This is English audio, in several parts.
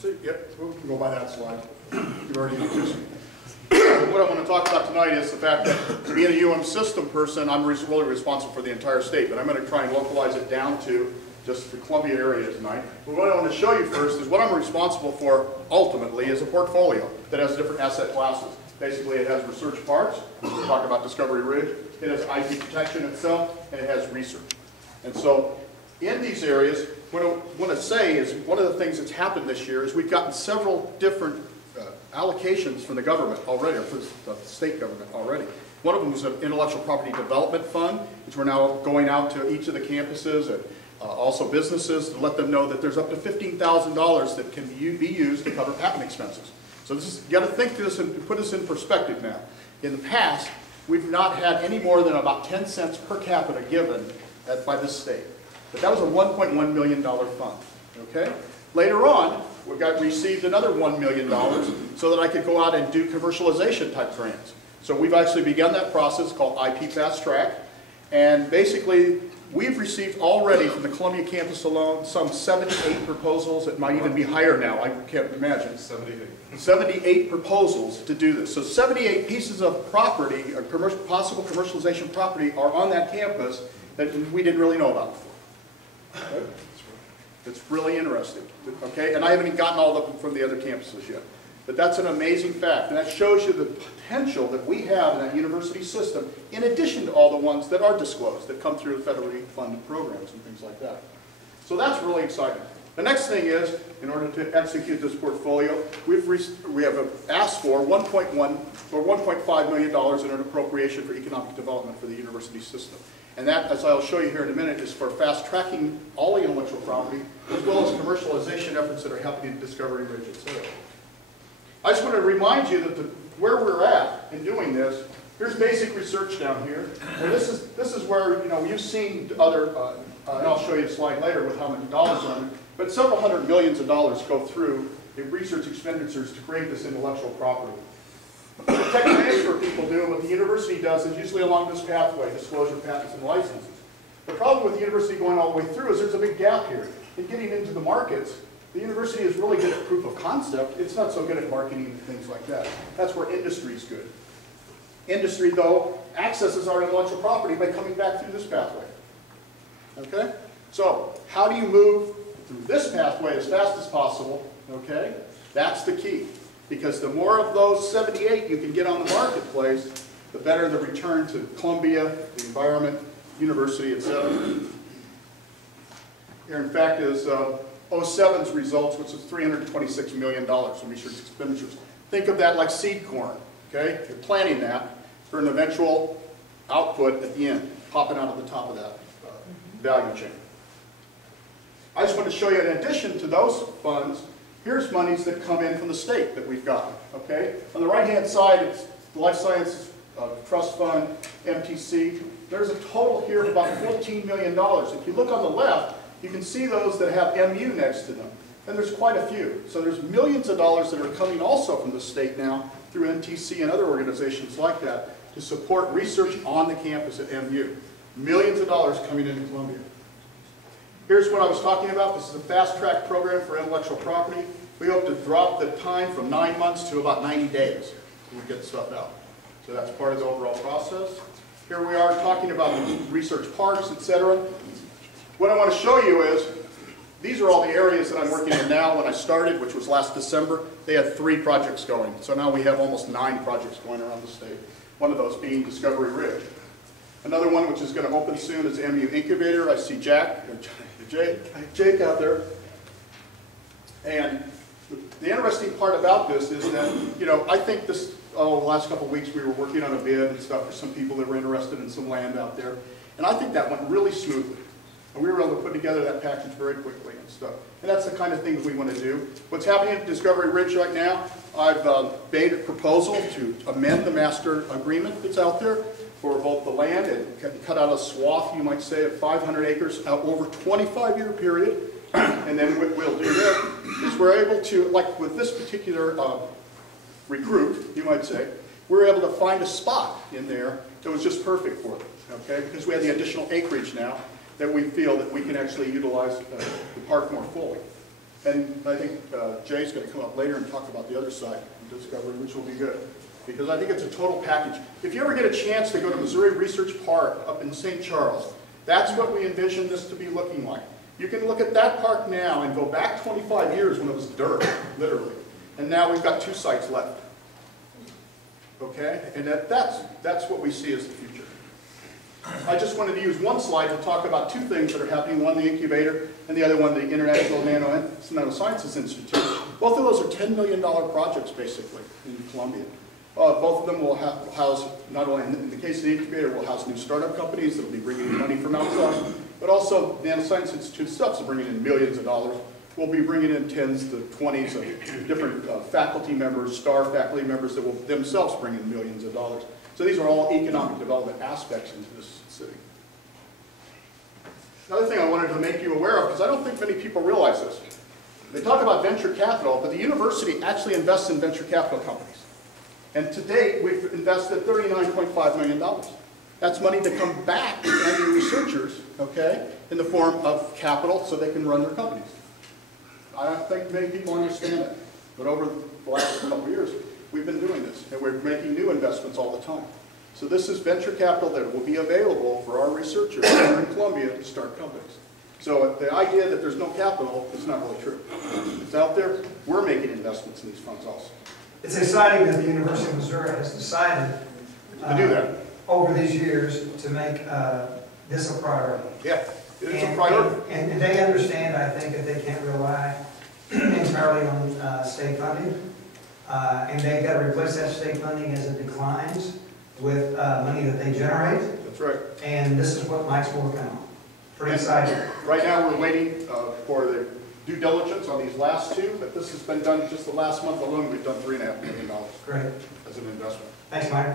See, yep, we can go by that slide. You've already introduced me. What I want to talk about tonight is the fact that being a UM system person, I'm really responsible for the entire state, but I'm going to try and localize it down to just the Columbia area tonight. But what I want to show you first is what I'm responsible for ultimately is a portfolio that has different asset classes. Basically, it has research parks, we'll talk about Discovery Ridge, it has IP protection itself, and it has research. And so in these areas, what I want to say is one of the things that's happened this year is we've gotten several different allocations from the government already, or from the state government already. One of them was an intellectual property development fund, which we're now going out to each of the campuses and also businesses to let them know that there's up to $15,000 that can be used to cover patent expenses. So this is, you got to think this and put this in perspective now. In the past, we've not had any more than about 10 cents per capita given by the state. But that was a $1.1 million fund, okay? Later on, we received another $1 million so that I could go out and do commercialization type grants. So we've actually begun that process called IP Fast Track. And basically, we've received already from the Columbia campus alone some 78 proposals. It might even be higher now, I can't imagine. 78 proposals to do this. So 78 pieces of property, or possible commercialization property, are on that campus that we didn't really know about before. Okay? It's really interesting, okay? And I haven't even gotten all of them from the other campuses yet. But that's an amazing fact, and that shows you the potential that we have in that university system, in addition to all the ones that are disclosed, that come through federally funded programs and things like that. So that's really exciting. The next thing is, in order to execute this portfolio, we have asked for $1.5 million in an appropriation for economic development for the university system. And that, as I'll show you here in a minute, is for fast-tracking all the intellectual property, as well as commercialization efforts that are happening in Discovery Ridge, etc. I just want to remind you that where we're at in doing this, here's basic research down here. And this is where, you know, you've seen other, and I'll show you a slide later with how many dollars on it, but several hundred millions of dollars go through in research expenditures to create this intellectual property. The tech transfer people do, and what the university does, is usually along this pathway, disclosure, patents, and licenses. The problem with the university going all the way through is there's a big gap here. In getting into the markets, the university is really good at proof of concept. It's not so good at marketing and things like that. That's where industry is good. Industry, though, accesses our intellectual property by coming back through this pathway. Okay? So, how do you move through this pathway as fast as possible? Okay? That's the key. Because the more of those 78 you can get on the marketplace, the better the return to Columbia, the environment, university, etc. Here, in fact, is 07's results, which is $326 million in research expenditures. Think of that like seed corn, okay? You're planting that for an eventual output at the end, popping out of the top of that value chain. I just want to show you, in addition to those funds, here's monies that come in from the state that we've gotten, okay? On the right-hand side, it's the Life Sciences Trust Fund, MTC. There's a total here of about $14 million. If you look on the left, you can see those that have MU next to them. And there's quite a few. So there's millions of dollars that are coming also from the state now through MTC and other organizations like that to support research on the campus at MU. Millions of dollars coming into Columbia. Here's what I was talking about. This is a fast-track program for intellectual property. We hope to drop the time from 9 months to about 90 days when we get stuff out. So that's part of the overall process. Here we are talking about research parks, etc. What I want to show you is, these are all the areas that I'm working in now. When I started, which was last December, they had 3 projects going. So now we have almost 9 projects going around the state. One of those being Discovery Ridge. Another one which is going to open soon is MU Incubator. I see Jake out there. And the interesting part about this is that, you know, I think this, the last couple of weeks we were working on a bid and stuff for some people that were interested in some land out there. And I think that went really smoothly. And we were able to put together that package very quickly and stuff. And that's the kind of thing that we want to do. What's happening at Discovery Ridge right now, I've made a proposal to amend the master agreement that's out there for both the land and cut out a swath, you might say, of 500 acres over a 25-year period. And then what we'll do there is we're able to, like with this particular recruit, you might say, we're able to find a spot in there that was just perfect for them, okay? Because we have the additional acreage now that we feel that we can actually utilize the park more fully. And I think Jay's going to come up later and talk about the other side of Discovery, which will be good. Because I think it's a total package. If you ever get a chance to go to Missouri Research Park up in St. Charles, that's what we envision this to be looking like. You can look at that park now and go back 25 years when it was dirt, literally. And now we've got 2 sites left. Okay? And that's what we see as the future. I just wanted to use one slide to talk about 2 things that are happening. One, the incubator, and the other one, the International Nanosciences Institute. Both of those are $10 million projects, basically, in Columbia. Both of them will house, not only in the case of the incubator, will house new startup companies that will be bringing in money from outside, but also the Nanoscience Institute itself is bringing in millions of dollars. We'll be bringing in 10s to 20s of different faculty members, star faculty members that will themselves bring in millions of dollars. So these are all economic development aspects into this city. Another thing I wanted to make you aware of, because I don't think many people realize this. They talk about venture capital, but the university actually invests in venture capital companies. And to date, we've invested $39.5 million. That's money to come back to the researchers, okay, in the form of capital so they can run their companies. I don't think many people understand that. But over the last couple of years, we've been doing this, and we're making new investments all the time. So this is venture capital that will be available for our researchers here in Columbia to start companies. So the idea that there's no capital is not really true. It's out there. We're making investments in these funds also. It's exciting that the University of Missouri has decided To do that. over these years to make this a priority. Yeah, it is a priority. And they understand, I think, that they can't rely entirely on state funding. And they've got to replace that state funding as it declines with money that they generate. That's right. And this is what Mike's working on. Pretty exciting. Right now, we're waiting for the due diligence on these last 2, but this has been done just the last month alone. We've done $3.5 million Great. as an investment. Thanks, Mike.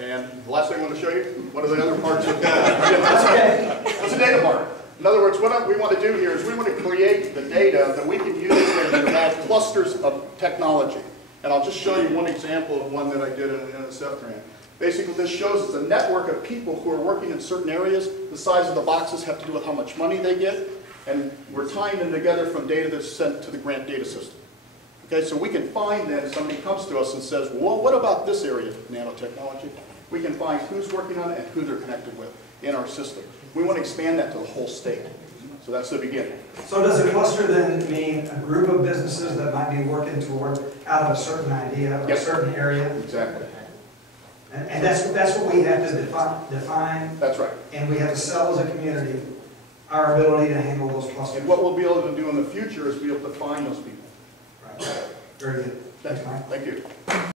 And the last thing I want to show you, one of the other parts of That's okay. That's a data mart. In other words, what we want to do here is we want to create the data that we can use to add clusters of technology. And I'll just show you one example of one that I did in an NSF grant. Basically, this shows us a network of people who are working in certain areas. The size of the boxes have to do with how much money they get. And we're tying them together from data that's sent to the grant data system. Okay, so we can find then, if somebody comes to us and says, well, what about this area of nanotechnology? We can find who's working on it and who they're connected with in our system. We want to expand that to the whole state. So that's the beginning. So does a cluster then mean a group of businesses that might be working toward out of a certain idea or a certain area? Exactly. And that's what we have to define. That's right. And we have to sell as a community our ability to handle those clusters. And what we'll be able to do in the future is be able to find those people. Right. Very good. Thanks, Mike. Thank you.